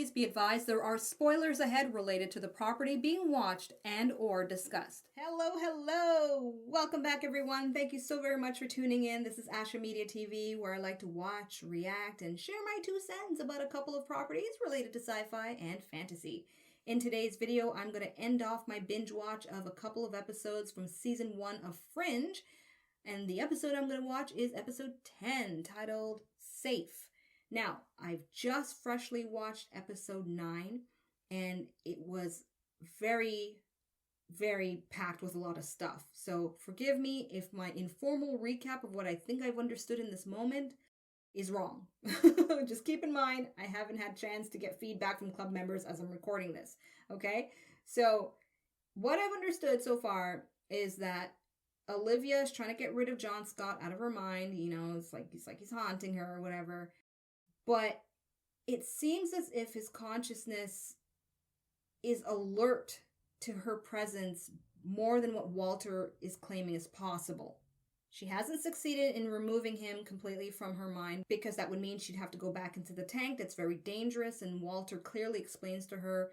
please be advised there are spoilers ahead related to the property being watched and or discussed. Hello! Welcome back, everyone. Thank you so very much for tuning in. This is Ashamoji TV, where I like to watch, react, and share my 2 cents about a couple of properties related to sci-fi and fantasy. In today's video, I'm going to end off my binge watch of a couple of episodes from season 1 of Fringe, and the episode I'm going to watch is episode 10, titled Safe. Now, I've just freshly watched episode 9, and it was very, very packed with a lot of stuff. So forgive me if my informal recap of what I think I've understood in this moment is wrong. Just keep in mind, I haven't had a chance to get feedback from club members as I'm recording this, okay? So what I've understood so far is that Olivia is trying to get rid of John Scott out of her mind. You know, it's like he's haunting her or whatever. But it seems as if his consciousness is alert to her presence more than what Walter is claiming is possible. She hasn't succeeded in removing him completely from her mind, because that would mean she'd have to go back into the tank. That's very dangerous, and Walter clearly explains to her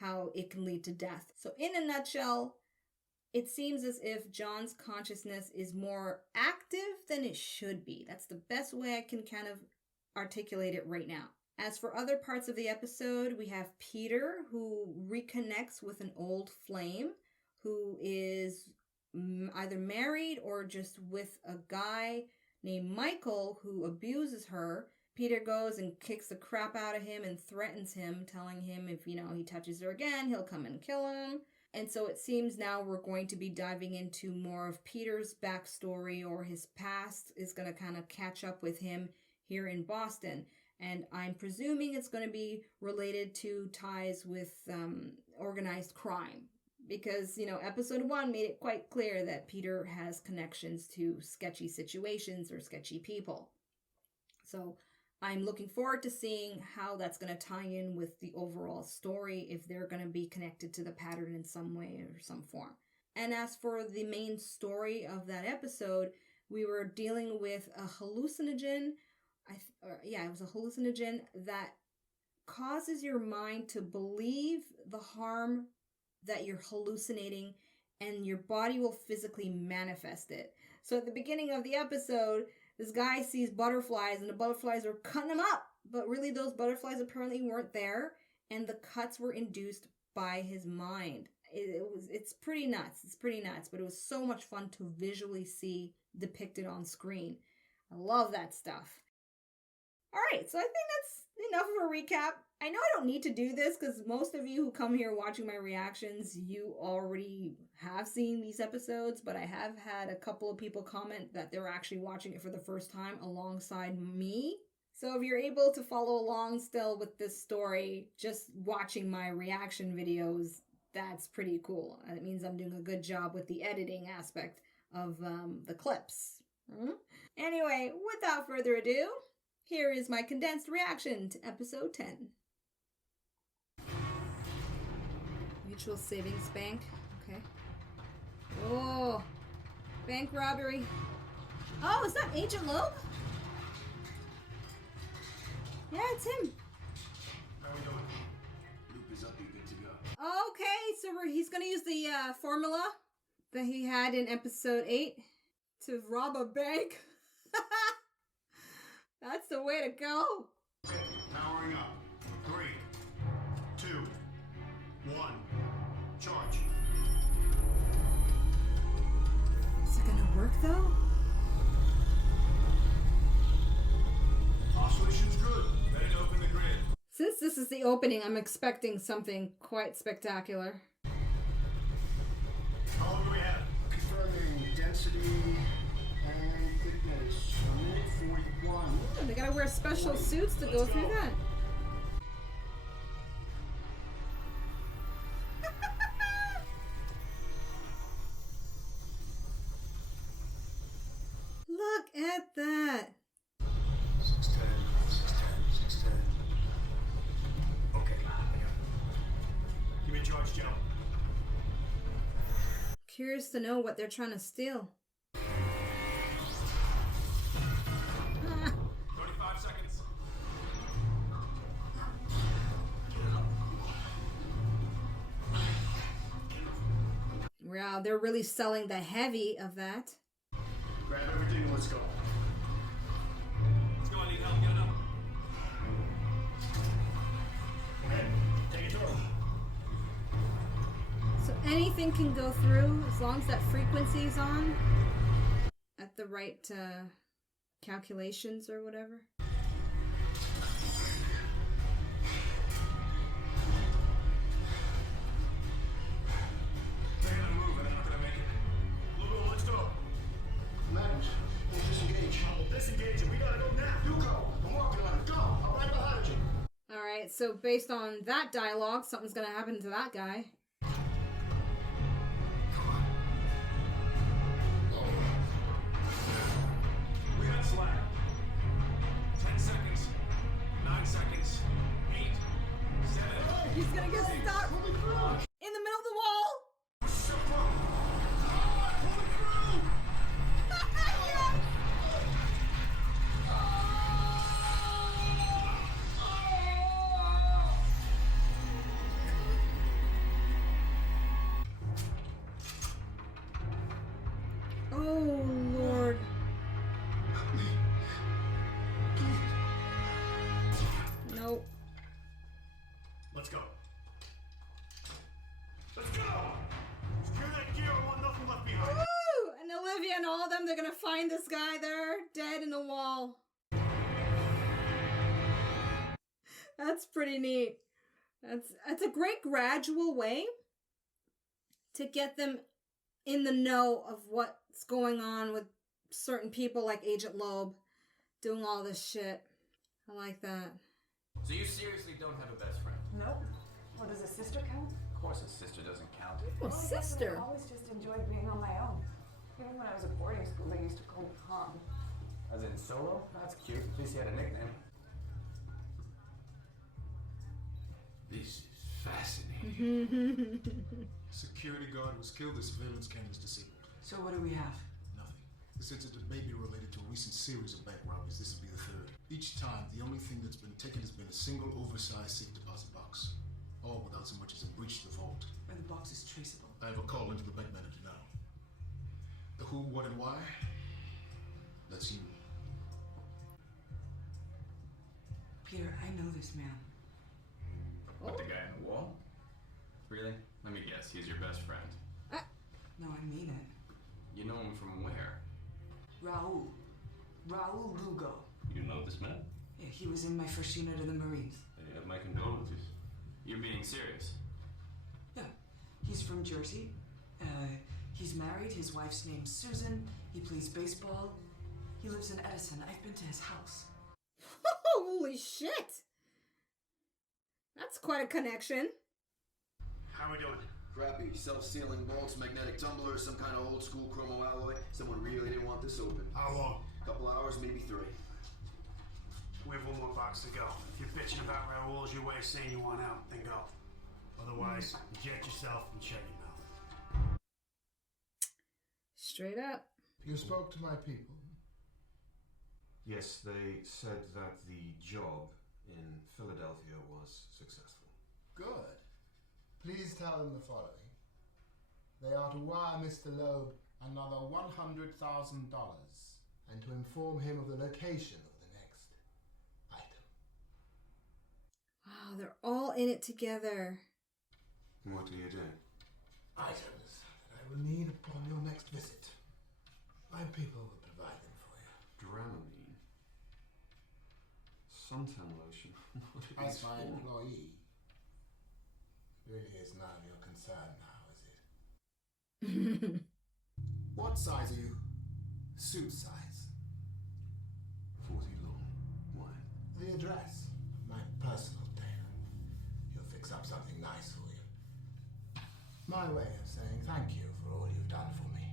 how it can lead to death. So in a nutshell, it seems as if John's consciousness is more active than it should be. That's the best way I can kind of articulate it right now. As for other parts of the episode, we have Peter, who reconnects with an old flame who is either married or just with a guy named Michael who abuses her. Peter goes and kicks the crap out of him and threatens him, telling him if, he touches her again, he'll come and kill him. And so it seems now we're going to be diving into more of Peter's backstory, or his past is going to kind of catch up with him here in Boston. And I'm presuming it's going to be related to ties with organized crime. Because, episode 1 made it quite clear that Peter has connections to sketchy situations or sketchy people. So I'm looking forward to seeing how that's going to tie in with the overall story, if they're going to be connected to the pattern in some way or some form. And as for the main story of that episode, we were dealing with a hallucinogen. It was a hallucinogen that causes your mind to believe the harm that you're hallucinating, and your body will physically manifest it. So at the beginning of the episode, this guy sees butterflies, and the butterflies are cutting him up, but really those butterflies apparently weren't there, and the cuts were induced by his mind. It's pretty nuts. It's pretty nuts, but it was so much fun to visually see depicted on screen. I love that stuff. All right, so I think that's enough of a recap. I know I don't need to do this because most of you who come here watching my reactions, you already have seen these episodes, but I have had a couple of people comment that they're actually watching it for the first time alongside me. So if you're able to follow along still with this story, just watching my reaction videos, that's pretty cool. It means I'm doing a good job with the editing aspect of the clips. Anyway, without further ado, here is my condensed reaction to episode 10. Mutual Savings Bank. Okay. Oh, bank robbery. Oh, is that Agent Loeb? Yeah, it's him. How are we doing? Loop is up, you're good to go. Okay, so he's going to use the formula that he had in episode 8 to rob a bank. That's the way to go. Okay, powering up. 3, 2, 1. Charge. Is it gonna work though? Oscillation's good. Ready to open the grid. Since this is the opening, I'm expecting something quite spectacular. How long do we have? Confirming density and thickness. Minute 41. Ooh, they gotta wear special suits to go through that. Look at that. 610, 610, 610. Okay, I got it. Give me a charge, Joe. Curious to know what they're trying to steal. 35 seconds. Yeah, they're really selling the heavy of that. Grab everything and let's go. Let's go, I need help, get it up. Okay, take it through. So anything can go through as long as that frequency's on at the right calculations or whatever. They're gonna move and they're not gonna make it. Lugo, let's go. Magnus, we'll disengage. We'll disengage and we gotta go now. You go. I'm working on it. Go. I'm right behind you. Alright, so based on that dialogue, something's gonna happen to that guy. We got slack. 10 seconds. 9 seconds. 8. 7. He's gonna get stuck in the middle of the wall! So close. Oh, Lord. Nope. Let's go. Let's go! Secure that gear, I want nothing left behind. Woo! And Olivia and all of them, they're gonna find this guy there, dead in the wall. That's pretty neat. That's a great gradual way to get them in the know of what's going on with certain people like Agent Loeb doing all this shit. I like that. So you seriously don't have a best friend? Nope. Well, does a sister count? Of course a sister doesn't count. Oh, sister. I always just enjoyed being on my own. Even when I was at boarding school, they used to call me Tom. As in solo? That's cute. At least you had a nickname. This is fascinating. Security guard was killed, the surveillance camera's disabled. So what do we have? Nothing. This incident may be related to a recent series of bank robberies. This will be the third. Each time, the only thing that's been taken has been a single oversized safe deposit box. All without so much as a breach of the vault. And the box is traceable. I have a call into the bank manager now. The who, what, and why? That's you. Peter, I know this man. What, the guy in the wall? Really? Let me guess, he's your best friend. No, I mean it. You know him from where? Raul. Raul Lugo. You know this man? Yeah, he was in my first unit of the Marines. I have my condolences. You're being serious. Yeah. He's from Jersey. He's married. His wife's name's Susan. He plays baseball. He lives in Edison. I've been to his house. Holy shit! That's quite a connection. How we doing? Crappy. Self-sealing bolts, magnetic tumblers, some kind of old-school chromo alloy. Someone really didn't want this open. How long? Couple hours, maybe 3. We have one more box to go. If you're bitching about Raoul as your way of saying you want out, then go. Otherwise, eject yourself and shut your mouth. Straight up. You spoke to my people. Yes, they said that the job in Philadelphia was successful. Good. Please tell them the following. They are to wire Mr. Loeb another $100,000 and to inform him of the location of the next item. Wow, they're all in it together. What do you do? Items that I will need upon your next visit. My people will provide them for you. Dramamine. Suntan lotion. What are As these my for? employee, it really is none of your concern now, is it? What size are you? Suit size. 40 long. Why? The address. My personal tailor. He'll fix up something nice for you. My way of saying thank you for all you've done for me.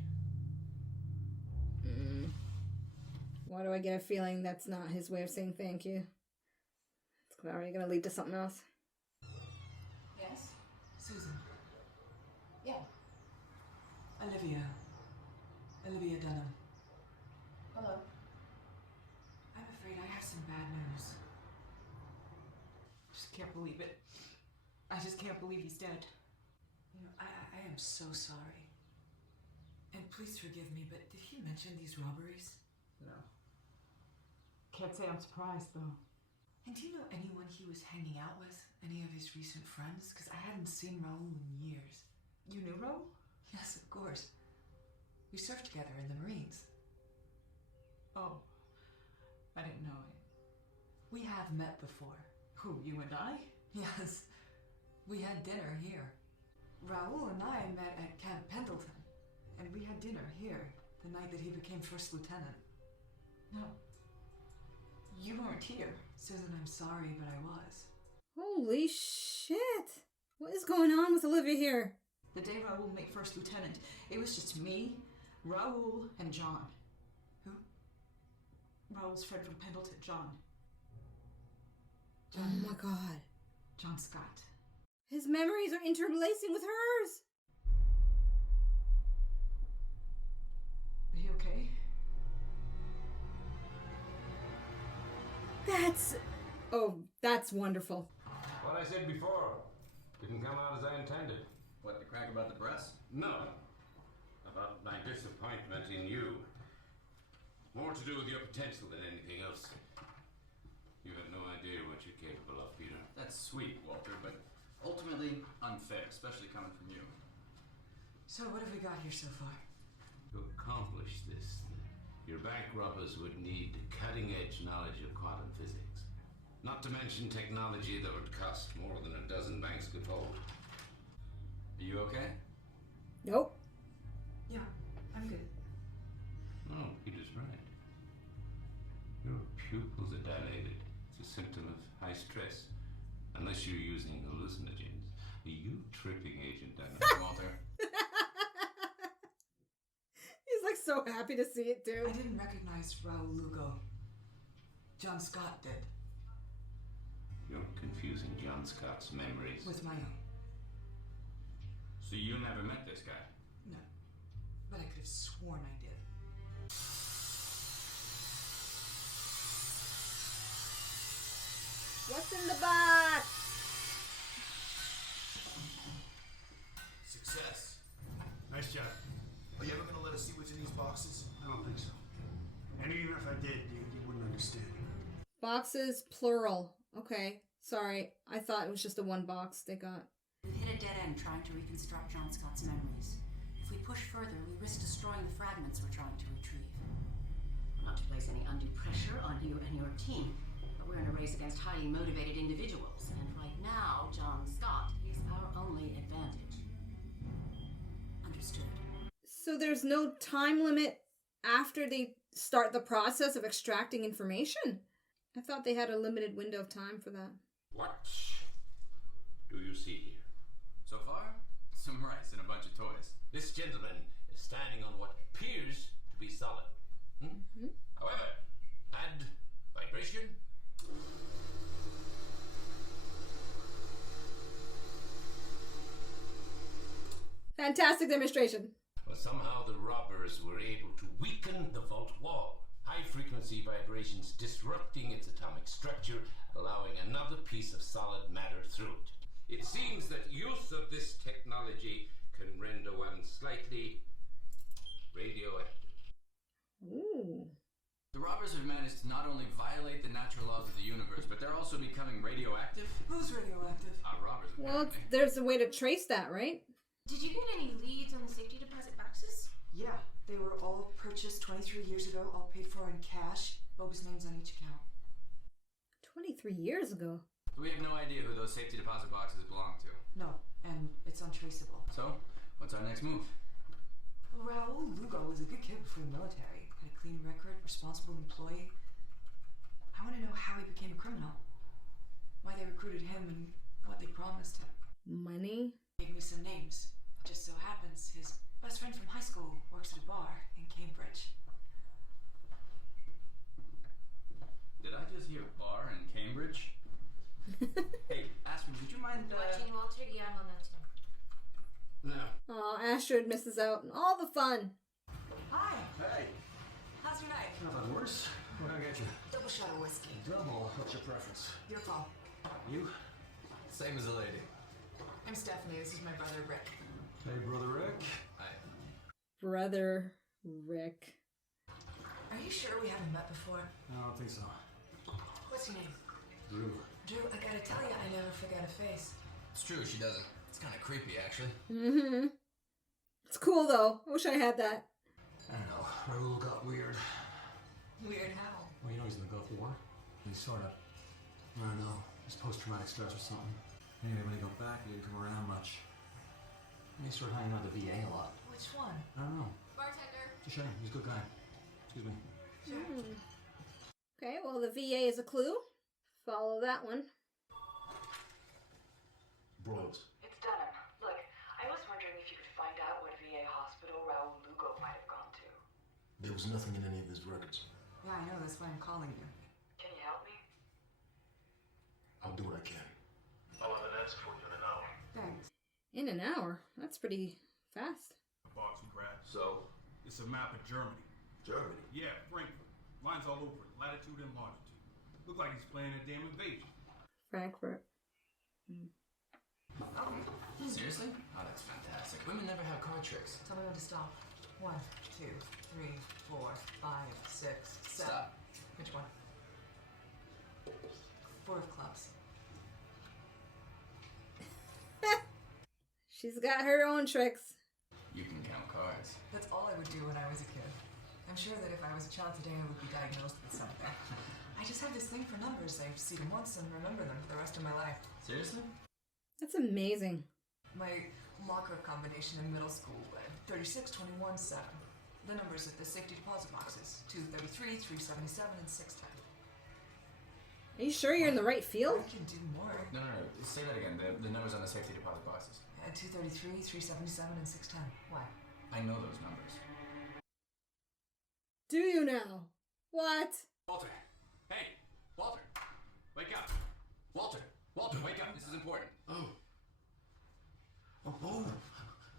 Why do I get a feeling that's not his way of saying thank you? It's already gonna lead to something else. Yes? Susan. Yeah. Olivia. Olivia Dunham. Hello. I'm afraid I have some bad news. I just can't believe it. I just can't believe he's dead. You know, I am so sorry. And please forgive me, but did he mention these robberies? No. Can't say I'm surprised, though. And do you know anyone he was hanging out with? Any of his recent friends? Because I hadn't seen Raul in years. You knew Raul? Yes, of course. We served together in the Marines. Oh, I didn't know it. We have met before. Who, you and I? Yes. We had dinner here. Raul and I met at Camp Pendleton. And we had dinner here the night that he became first lieutenant. No. You weren't here. Susan, I'm sorry, but I was. Holy shit. What is going on with Olivia here? The day Raul made first lieutenant, it was just me, Raul, and John. Who? Raul's friend from Pendleton, John. Oh my god. John Scott. His memories are interlacing with hers. Are you okay? That's wonderful. What I said before didn't come out as I intended. What, the crack about the breast? No. About my disappointment in you. More to do with your potential than anything else. You have no idea what you're capable of, Peter. That's sweet, Walter, but ultimately unfair, especially coming from you. So what have we got here so far? To accomplish this, your bank robbers would need cutting-edge knowledge of quantum physics. Not to mention technology that would cost more than a dozen banks could hold. Are you okay? Nope. Yeah, I'm good. Oh, Peter's right. Your pupils are dilated. It's a symptom of high stress. Unless you're using hallucinogens. Are you tripping, Agent Dunn? Walter? He's like so happy to see it too. I didn't recognize Raul Lugo. John Scott did. You're confusing John Scott's memories. With my own. So you never met this guy? No. But I could have sworn I did. What's in the box? Success. Nice job. Are you ever gonna let us see what's in these boxes? I don't think so. And even if I did, you wouldn't understand. Boxes, plural. Okay. Sorry. I thought it was just the one box they got. We've hit a dead end trying to reconstruct John Scott's memories. If we push further, we risk destroying the fragments we're trying to retrieve. Not to place any undue pressure on you and your team, but we're in a race against highly motivated individuals, and right now, John Scott is our only advantage. Understood. So there's no time limit after they start the process of extracting information? I thought they had a limited window of time for that. What do you see here? So far, some rice and a bunch of toys. This gentleman is standing on what appears to be solid. However, add vibration. Fantastic demonstration. But somehow the robbers were able to weaken the vault wall. High-frequency vibrations disrupting its atomic structure, allowing another piece of solid matter through it. It seems that use of this technology can render one slightly radioactive. Ooh. The robbers have managed to not only violate the natural laws of the universe, but they're also becoming radioactive. Who's radioactive? Robbers, Well, apparently. there's a way to trace that, right? Did you get any leads on the safety deposit boxes? Yeah, they were all purchased 23 years ago, all paid for in cash, bogus names on each account. 23 years ago. We have no idea who those safety deposit boxes belong to. No, and it's untraceable. So, what's our next move? Raul Lugo was a good kid before the military. Had a clean record, responsible employee. I want to know how he became a criminal. Why they recruited him and what they promised him. Money? Gave me some names. Just so happens his best friend from high school works at a bar in Cambridge. Did I just hear bar in Cambridge? Hey, Astrid, would you mind Watching Walter? Yeah, I'm on that team. No. Aw, Astrid misses out on all the fun. Hi, Hey, how's your night? nothing worse. What can I get you? Double shot of whiskey. Double. What's your preference? Your call. You? Same as the lady. I'm Stephanie. This is my brother Rick. Hey, brother Rick. Hi. Brother Rick. Are you sure we haven't met before? No, I don't think so. What's your name? Drew. Drew, I gotta tell you, I never forget a face. It's true, she doesn't. It's kind of creepy, actually. Mm-hmm. It's cool, though. I wish I had that. I don't know. Raoul got weird. Weird how? Well, you know he's in the Gulf War. He's sort of, I don't know, he's post-traumatic stress or something. Anyway, when he got back, he didn't come around much. And he started hanging out at the VA a lot. Which one? I don't know. Bartender. It's a shame. He's a good guy. Excuse me. Okay, well, the VA is a clue. Follow that one. Broils. It's Dunham. Look, I was wondering if you could find out what VA hospital Raoul Lugo might have gone to. There was nothing in any of his records. Yeah, I know. That's why I'm calling you. Can you help me? I'll do what I can. I'll have an answer for you in an hour. Thanks. In an hour? That's pretty fast. A box we grabbed. So? It's a map of Germany. Germany? Yeah, Frankfurt. Lines all over it. Latitude and longitude. Look like he's playing a damn invasion. Frankfurt. Okay. Seriously? Oh, that's fantastic. Women never have card tricks. Tell me when to stop. 1, 2, 3, 4, 5, 6, 7. Stop. Which one? 4 of clubs. She's got her own tricks. You can count cards. That's all I would do when I was a kid. I'm sure that if I was a child today, I would be diagnosed with something. I just have this thing for numbers. I see them once and remember them for the rest of my life. Seriously? That's amazing. My locker combination in middle school, 36, 21, 7. The numbers at the safety deposit boxes, 233, 377, and 610. Are you sure you're in the right field? I can do more. No. Say that again. The numbers on the safety deposit boxes. 233, 377, and 610. Why? I know those numbers. Do you now? What? Walter! Hey! Walter! Wake up! Walter! Walter, wake up! This is important. Oh,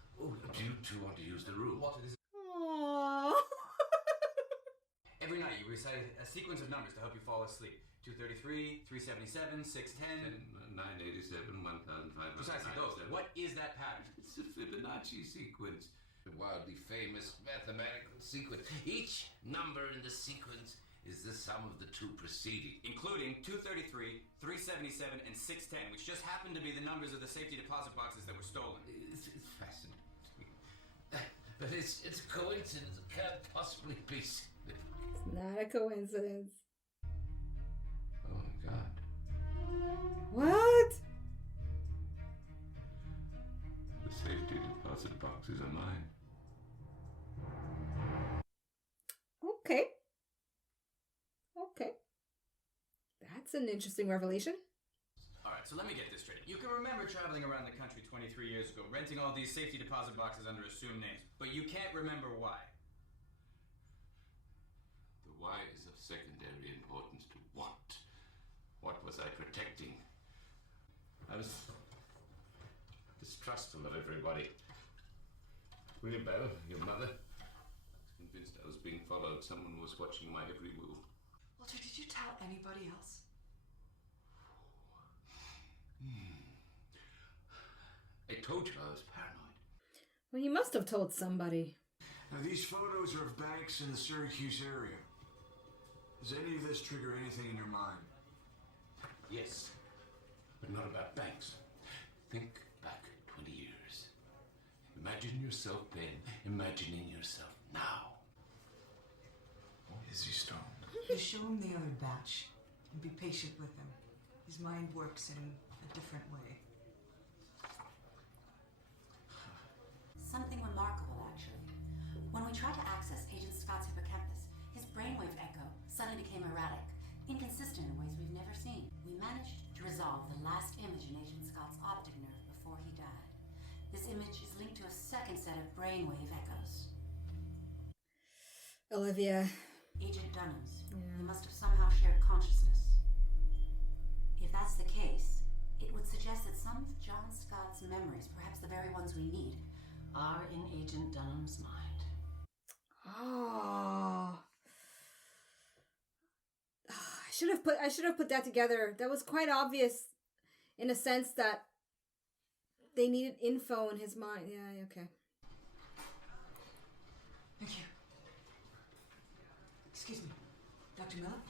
do you two want to use the room? Walter, this is... Aww. Every night you recite a sequence of numbers to help you fall asleep. 233, 377, 610... 987, 1500. Precisely those. What is that pattern? It's a Fibonacci sequence. A wildly famous mathematical sequence. Each number in the sequence is the sum of the two preceding. Including 233, 377, and 610, which just happen to be the numbers of the safety deposit boxes that were stolen. It's fascinating. But it's a coincidence. It can't possibly be significant. It's not a coincidence. Oh my God. What? The safety deposit boxes are mine. Okay. That's an interesting revelation. Alright, so let me get this straight. You can remember traveling around the country 23 years ago, renting all these safety deposit boxes under assumed names, but you can't remember why. The why is of secondary importance to what. What was I protecting? I was distrustful of everybody. William Bell, your mother, was convinced I was being followed. Someone was watching my every move. Walter, did you tell anybody else? I told you I was paranoid. Well, you must have told somebody. Now, these photos are of banks in the Syracuse area. Does any of this trigger anything in your mind? Yes, but not about banks. Think back 20 years. Imagine yourself then, imagining yourself now. Is he stoned? You show him the other batch and be patient with him. His mind works in a different way. Something remarkable, actually. When we tried to access Agent Scott's hippocampus, his brainwave echo suddenly became erratic, inconsistent in ways we've never seen. We managed to resolve the last image in Agent Scott's optic nerve before he died. This image is linked to a second set of brainwave echoes. Olivia. Agent Dunham's. Yeah. They must have somehow shared consciousness. If that's the case, it would suggest that some of John Scott's memories, perhaps the very ones we need, are in Agent Dunham's mind. Oh. I should have put that together. That was quite obvious in a sense that they needed info in his mind. Yeah, okay. Thank you. Excuse me. Dr. Miller?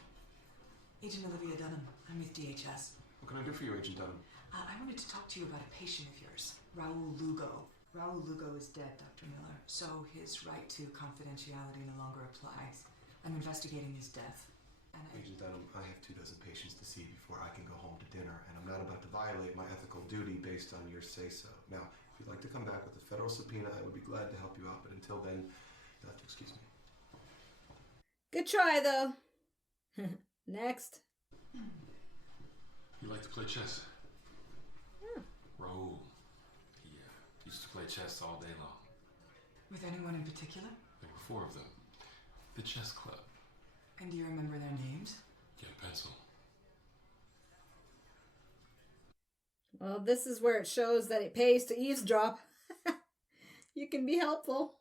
Agent Olivia Dunham. I'm with DHS. What can I do for you, Agent Dunham? I wanted to talk to you about a patient of yours, Raul Lugo. Raul Lugo is dead, Dr. Miller, so his right to confidentiality no longer applies. I'm investigating his death. And Agent Dunham, I have 24 patients to see before I can go home to dinner, and I'm not about to violate my ethical duty based on your say-so. Now, if you'd like to come back with a federal subpoena, I would be glad to help you out, but until then, you'll have to excuse me. Good try, though. Next. You like to play chess? Raul. He used to play chess all day long. with anyone in particular? There were 4 of them. The chess club. And do you remember their names? Get a pencil. Well, this is where it shows that it pays to eavesdrop. You can be helpful.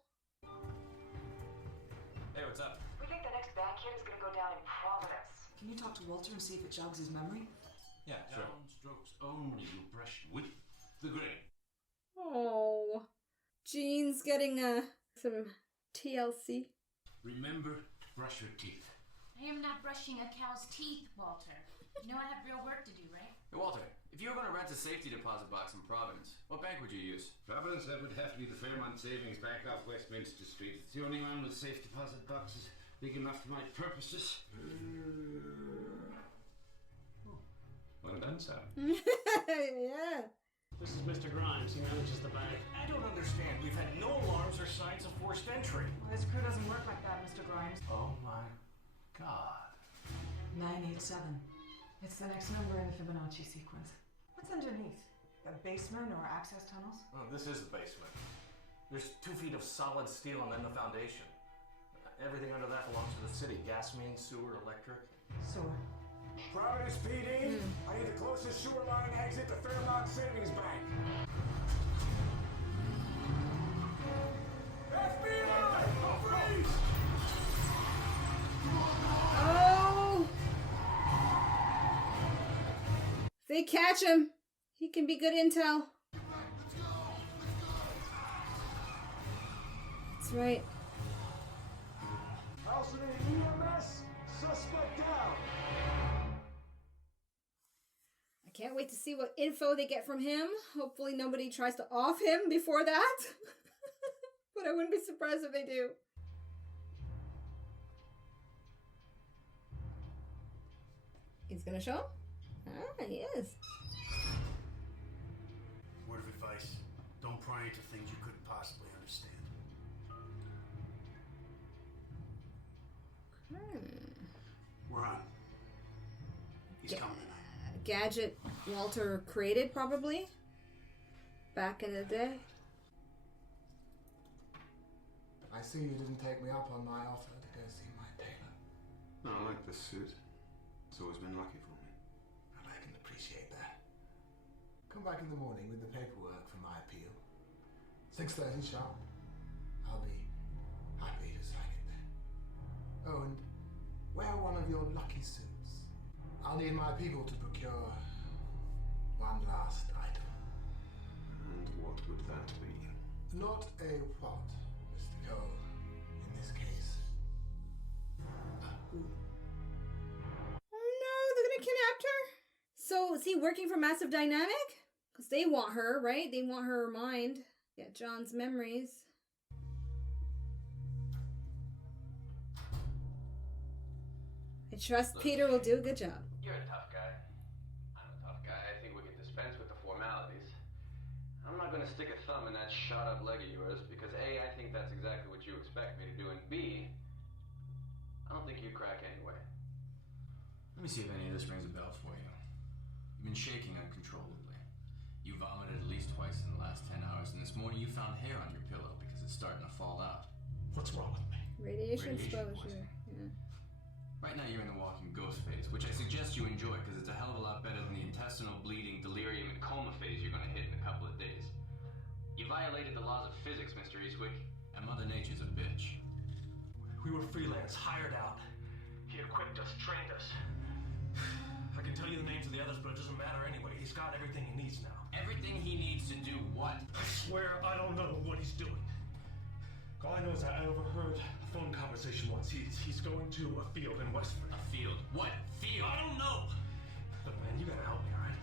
Hey, what's up? We think the next bank hit is going to go down in Providence. Can you talk to Walter and see if it jogs his memory? Yeah, sure. Downstrokes only, you brush with the grain. Oh, Jean's getting some TLC. Remember to brush your teeth. I am not brushing a cow's teeth, Walter. You know I have real work to do, right? Hey, Walter, if you were going to rent a safety deposit box in Providence, what bank would you use? Providence, that would have to be the Fairmont Savings Bank off Westminster Street. It's the only one with safe deposit boxes big enough for my purposes. Well done, sir. Yeah. This is Mr. Grimes. He manages the bank. I don't understand. We've had no alarms or signs of forced entry. Well, his crew doesn't work like that, Mr. Grimes. Oh my God. 987. It's the next number in the Fibonacci sequence. What's underneath? A basement or access tunnels? Oh, this is the basement. There's 2 feet of solid steel and then the foundation. Everything under that belongs to the city. Gas main, sewer, electric. Sewer. Providence PD, I need the closest sewer line exit to Fairmont Savings Bank. FBI! Freeze! Oh! If they catch him, he can be good intel. That's right. House of the EMS, suspect down. I can't wait to see what info they get from him. Hopefully nobody tries to off him before that. But I wouldn't be surprised if they do. He's gonna show? Ah, he is. Word of advice, don't pry into things you couldn't possibly understand. We're on. He's coming in. Gadget Walter created, probably. Back in the day. I see you didn't take me up on my offer to go see my tailor. No, I like this suit. It's always been lucky for me. And I can appreciate that. Come back in the morning with the paperwork for my appeal. 6:30 sharp. I'll be happy to sign it then. Oh, and wear one of your lucky suits. I'll need my people to procure one last item. And what would that be? Not a what, Mr. Cole. In this case, a who. Oh no, they're gonna kidnap her? So, is he working for Massive Dynamic? Because they want her, right? They want her mind. Get John's memories. I trust Peter will do a good job. You're a tough guy. I'm a tough guy. I think we can dispense with the formalities. I'm not going to stick a thumb in that shot-up leg of yours because A, I think that's exactly what you expect me to do, and B, I don't think you crack anyway. Let me see if any of this rings a bell for you. You've been shaking uncontrollably. You vomited at least twice in the last 10 hours, and this morning you found hair on your pillow because it's starting to fall out. What's wrong with me? Radiation exposure. Yeah. Right now you're in the walking ghost phase, which I suggest you enjoy because it's a hell of a lot better than the intestinal bleeding, delirium, and coma phase you're going to hit in a couple of days. You violated the laws of physics, Mr. Eastwick, and Mother Nature's a bitch. We were freelance, hired out. He equipped us, trained us. I can tell you the names of the others, but it doesn't matter anyway. He's got everything he needs now. Everything he needs to do what? I swear I don't know what he's doing. All I know is that I overheard a phone conversation once. He's going to a field in Westford. A field? What field? I don't know! Look, man, you gotta help me, alright?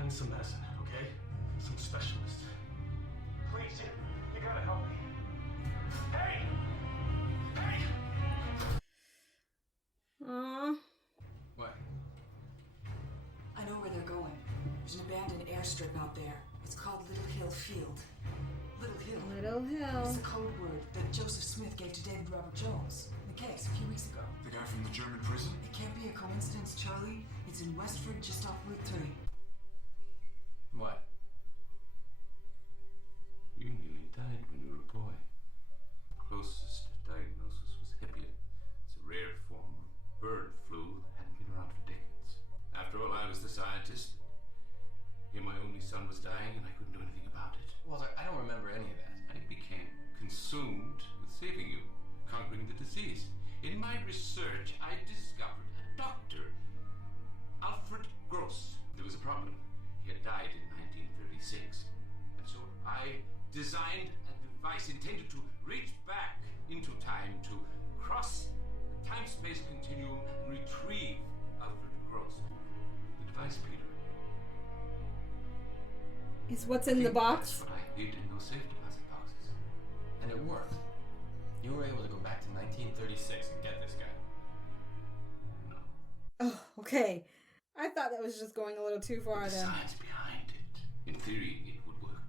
I need some medicine, okay? Some specialist. Please, you gotta help me. Hey! Hey! What? I know where they're going. There's an abandoned airstrip out there. It's called Little Hill Field. Little Hill. Little Hill. It's the code word that Joseph Smith gave to David Robert Jones in the case a few weeks ago. The guy from the German prison? It can't be a coincidence, Charlie. It's in Westford, just off Route 3. What? You nearly died when you were a boy. Closest diagnosis was hipia. It's a rare form of bird flu that hadn't been around for decades. After all, I was the scientist. Here my only son was dying and I couldn't do anything about it. Walter, I don't remember any of that. I became consumed with saving you, conquering the disease. In my research, I discovered a doctor, Alfred Gross. There was a problem. He had died in 1936. And so I designed a device intended to reach back into time to cross the time-space continuum and retrieve Alfred Gross. The device, Peter. Is what's in the box? That's what I hid in those safe deposit boxes. And it worked. You were able to go back to 1936 and get this guy. Oh, okay. I thought that was just going a little too far The then. science behind it. In theory, it would work.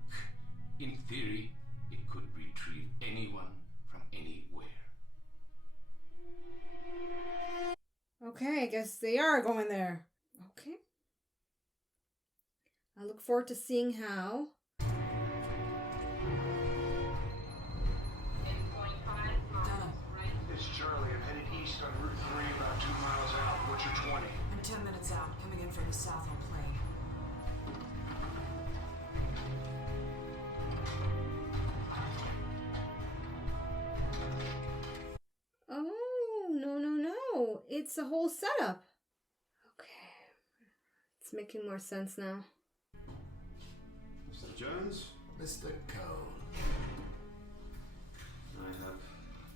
In theory, it could retrieve anyone from anywhere. Okay, I guess they are going there. Okay. I look forward to seeing how. It's Charlie. I'm headed east on Route 3, about 2 miles out. What's your 20? I'm 10 minutes out, coming in from the south on plane. Oh, no. It's a whole setup. Okay. It's making more sense now. Mr. Jones? Mr. Cole. I have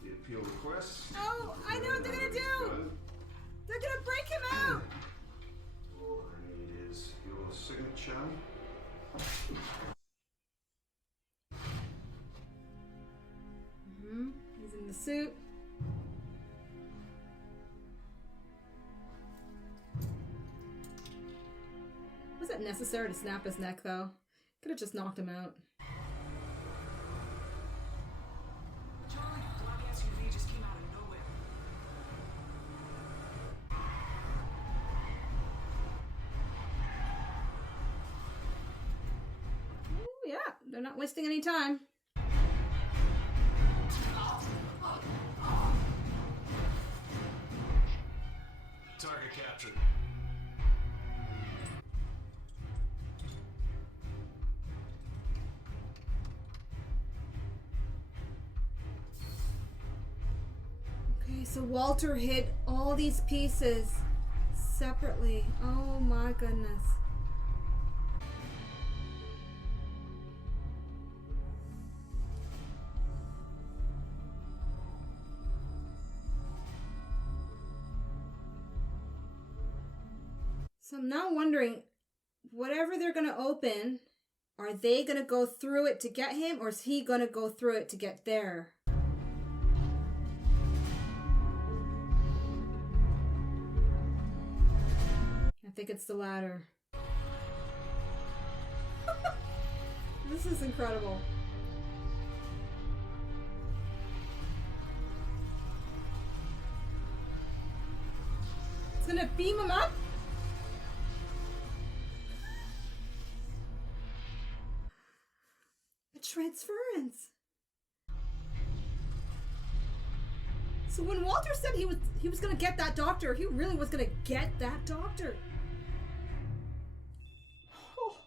the appeal request. Oh, I know what they're gonna do! They're gonna break him out! All I need is your signature. He's in the suit. Was it necessary to snap his neck, though? Could have just knocked him out. Charlie, black SUV just came out of nowhere. Oh, yeah. They're not wasting any time. Target captured. Okay, so Walter hid all these pieces separately. Oh my goodness. So I'm now wondering, whatever they're going to open, are they going to go through it to get him, or is he going to go through it to get there? I think it's the latter. This is incredible. It's gonna beam him up? A transference. So when Walter said he was gonna get that doctor, he really was gonna get that doctor. Oh,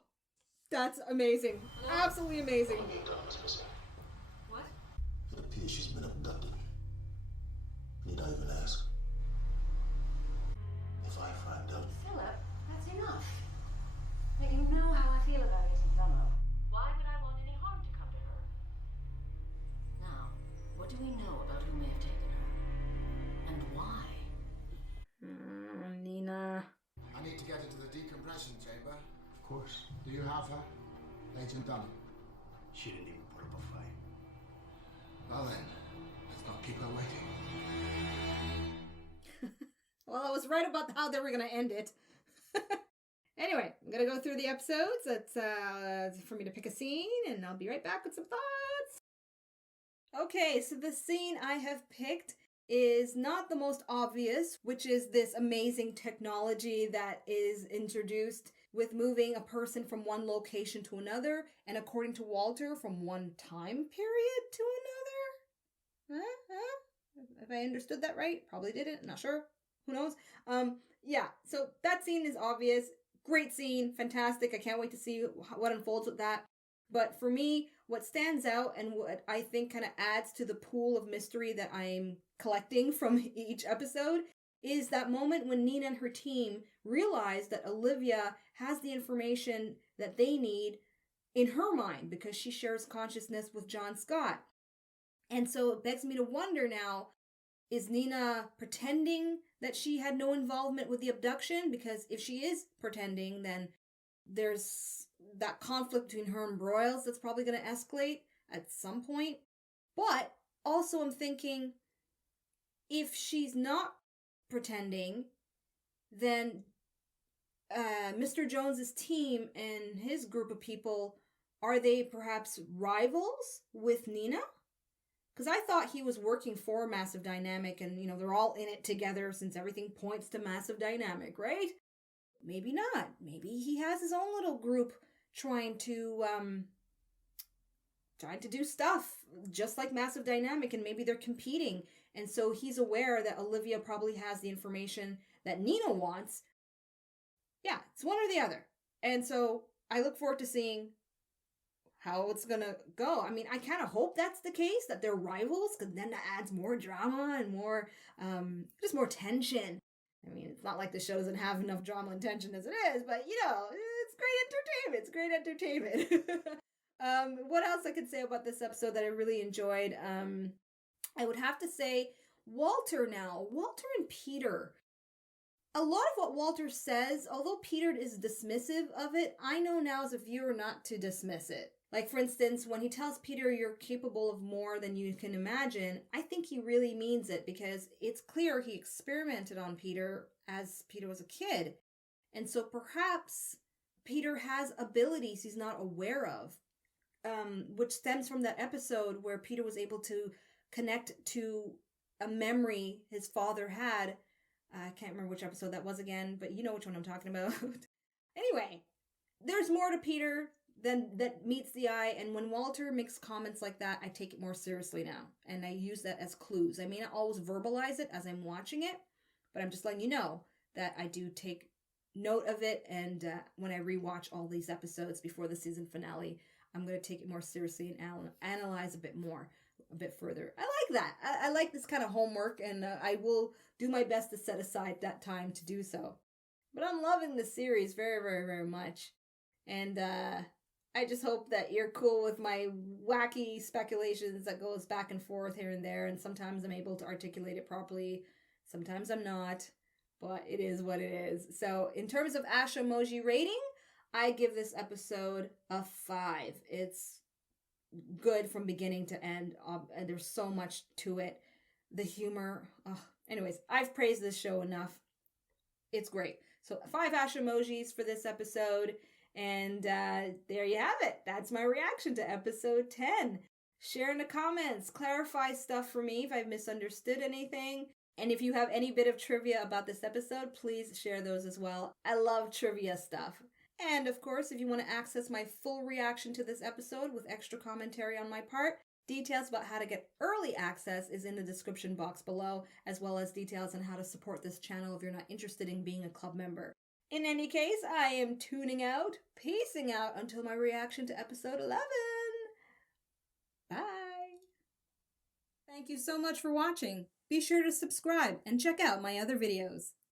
that's amazing. Absolutely amazing. What? It appears she's been abducted. Need I even ask? If I find out, Philip, that's enough. But you know how I feel about getting done up. Why would I want any harm to come to her? Now, information chamber. Of course. Do you have her? Agent Dunham. She didn't even put up a fight. Well then, let's not keep her waiting. Well, I was right about how they were going to end it. Anyway, I'm going to go through the episodes. It's for me to pick a scene, and I'll be right back with some thoughts. Okay, so the scene I have picked is not the most obvious, which is this amazing technology that is introduced with moving a person from one location to another, and according to Walter, from one time period to another? If I understood that right? Probably didn't, not sure. Who knows? Yeah, so that scene is obvious. Great scene, fantastic. I can't wait to see what unfolds with that. But for me, what stands out and what I think kind of adds to the pool of mystery that I'm collecting from each episode is that moment when Nina and her team realize that Olivia has the information that they need in her mind because she shares consciousness with John Scott. And so it begs me to wonder now, is Nina pretending that she had no involvement with the abduction? Because if she is pretending, then there's that conflict between her and Broyles that's probably going to escalate at some point. But also I'm thinking, if she's not pretending, then Mr. Jones's team and his group of people, are they perhaps rivals with Nina? Because I thought he was working for Massive Dynamic and, you know, they're all in it together since everything points to Massive Dynamic, right? Maybe not. Maybe he has his own little group trying to do stuff just like Massive Dynamic, and maybe they're competing. And so he's aware that Olivia probably has the information that Nina wants. Yeah, it's one or the other. And so I look forward to seeing how it's gonna go. I mean, I kind of hope that's the case, that they're rivals, because then that adds more drama and more, just more tension. I mean, it's not like the show doesn't have enough drama and tension as it is, but, you know, it's great entertainment. It's great entertainment. What else I could say about this episode that I really enjoyed? I would have to say Walter and Peter. A lot of what Walter says, although Peter is dismissive of it, I know now as a viewer not to dismiss it. Like, for instance, when he tells Peter you're capable of more than you can imagine, I think he really means it, because it's clear he experimented on Peter as Peter was a kid. And so perhaps Peter has abilities he's not aware of, which stems from that episode where Peter was able to connect to a memory his father had. I can't remember which episode that was again, but you know which one I'm talking about. Anyway, there's more to Peter than that meets the eye, and when Walter makes comments like that, I take it more seriously now, and I use that as clues. I may not always verbalize it as I'm watching it, but I'm just letting you know that I do take note of it, and when I rewatch all these episodes before the season finale, I'm going to take it more seriously and analyze a bit further. I like that. I like this kind of homework, and I will do my best to set aside that time to do so. But I'm loving the series very, very, very much. And I just hope that you're cool with my wacky speculations that goes back and forth here and there. And sometimes I'm able to articulate it properly. Sometimes I'm not. But it is what it is. So in terms of Ashamoji rating, I give this episode a 5. It's good from beginning to end. And there's so much to it. The humor. Anyways, I've praised this show enough. It's great. So 5 Ashemojis for this episode. And there you have it. That's my reaction to episode 10. Share in the comments. Clarify stuff for me if I've misunderstood anything. And if you have any bit of trivia about this episode, please share those as well. I love trivia stuff. And of course, if you want to access my full reaction to this episode with extra commentary on my part, details about how to get early access is in the description box below, as well as details on how to support this channel if you're not interested in being a club member. In any case, I am tuning out, peacing out until my reaction to episode 11. Bye. Thank you so much for watching. Be sure to subscribe and check out my other videos.